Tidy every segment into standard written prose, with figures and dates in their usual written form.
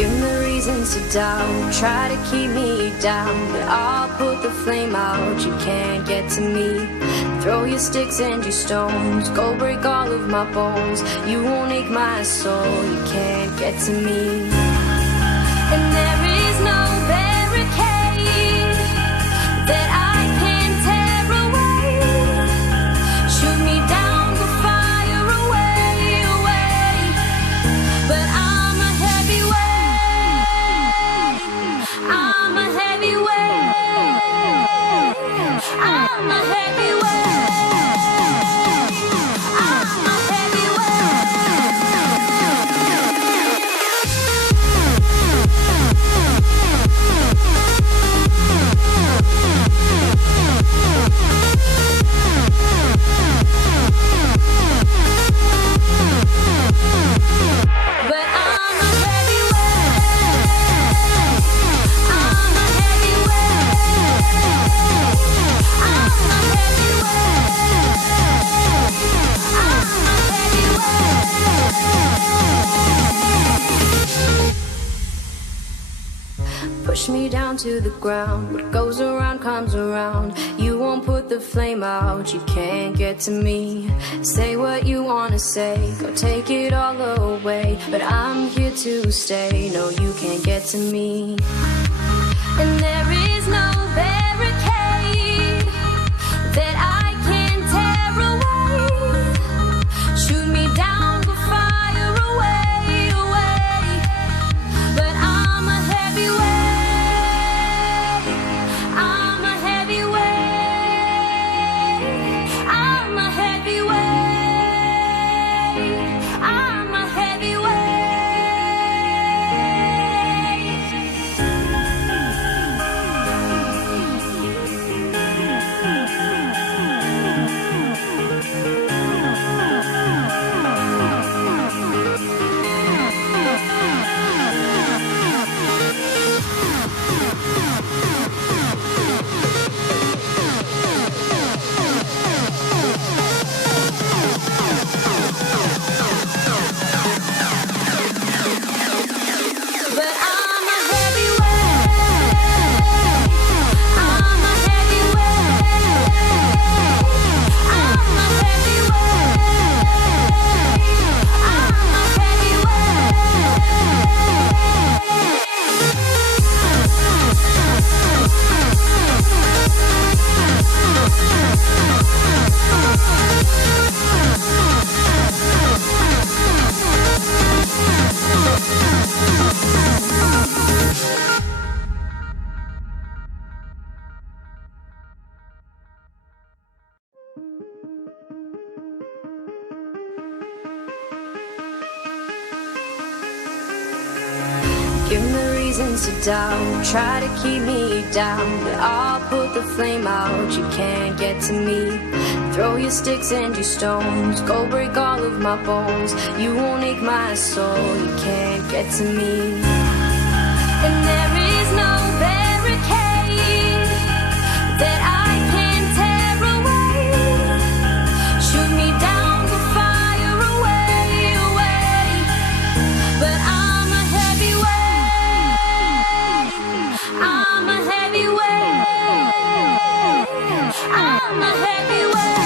Give me reasons to doubt, try to keep me down, but I'll put the flame out, you can't get to me. Throw your sticks and your stones, go break all of my bones. You won't ache my soul, you can't get to me. And there is no barricade that I can tear away. Shoot me down, go fire away, away. But I'm a heavyweight, I'm a heavyweight, I'm a heavyweight. Push me down to the ground, what goes around comes around. You won't put the flame out, you can't get to me. Say what you wanna say, go take it all away, but I'm here to stay, no you can't get to me. And there is no barricade that I can tear away. Shoot me down, go fire away, away. But I'm a heavyweight, I'm a heavyweight, I'm a heavyweight, I'm a heavyweight. Give me reasons to doubt, try to keep me down, but I'll put the flame out, you can't get to me. Throw your sticks and your stones, go break all of my bones. You won't ache my soul, you can't get to me. And there is no barricade that I can tear away. Shoot me down, go fire away, away. But I'm a heavyweight, I'm a heavyweight, I'm a heavyweight.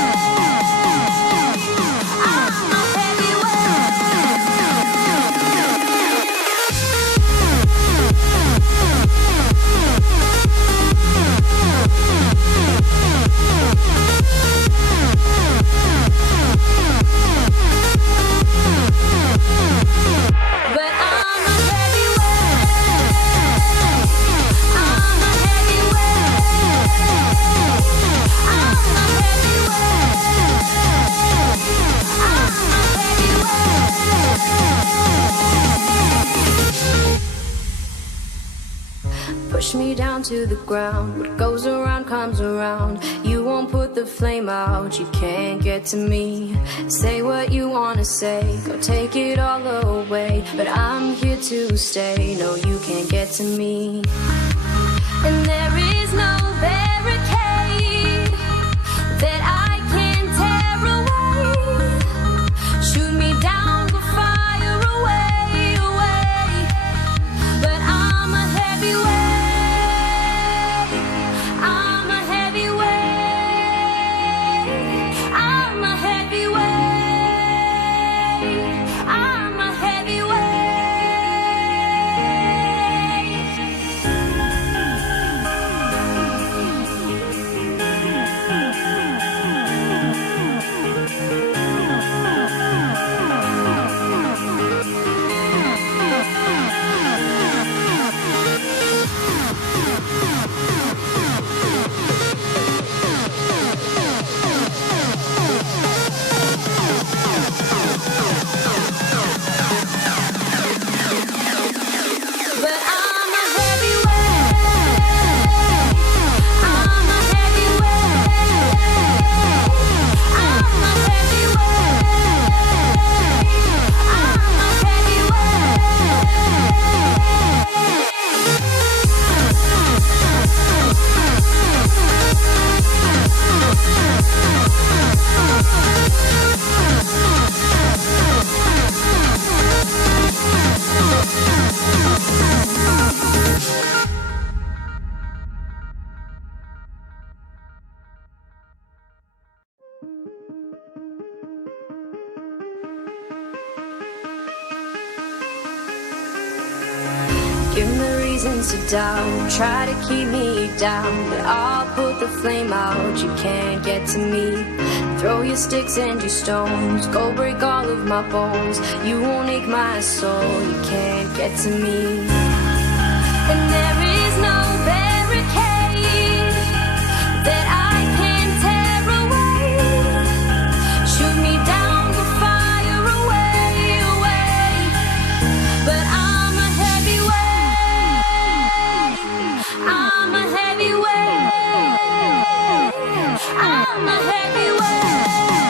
Push me down to the ground, what goes around comes around. You won't put the flame out, you can't get to me. Say what you wanna say, go take it all away, but I'm here to stay, no you can't get to me. And there is no barricade that I can tear away. Shoot me down, go fire away, away. Give me reasons to doubt, try to keep me down, but I'll put the flame out, you can't get to me. Throw your sticks and your stones, go break all of my bones, you won't ache my soul, you can't get to me. And there is no barricade that I can tear away. Shoot me down, go fire away, away. But I'm a heavyweight, I'm a heavyweight, I'm a heavyweight.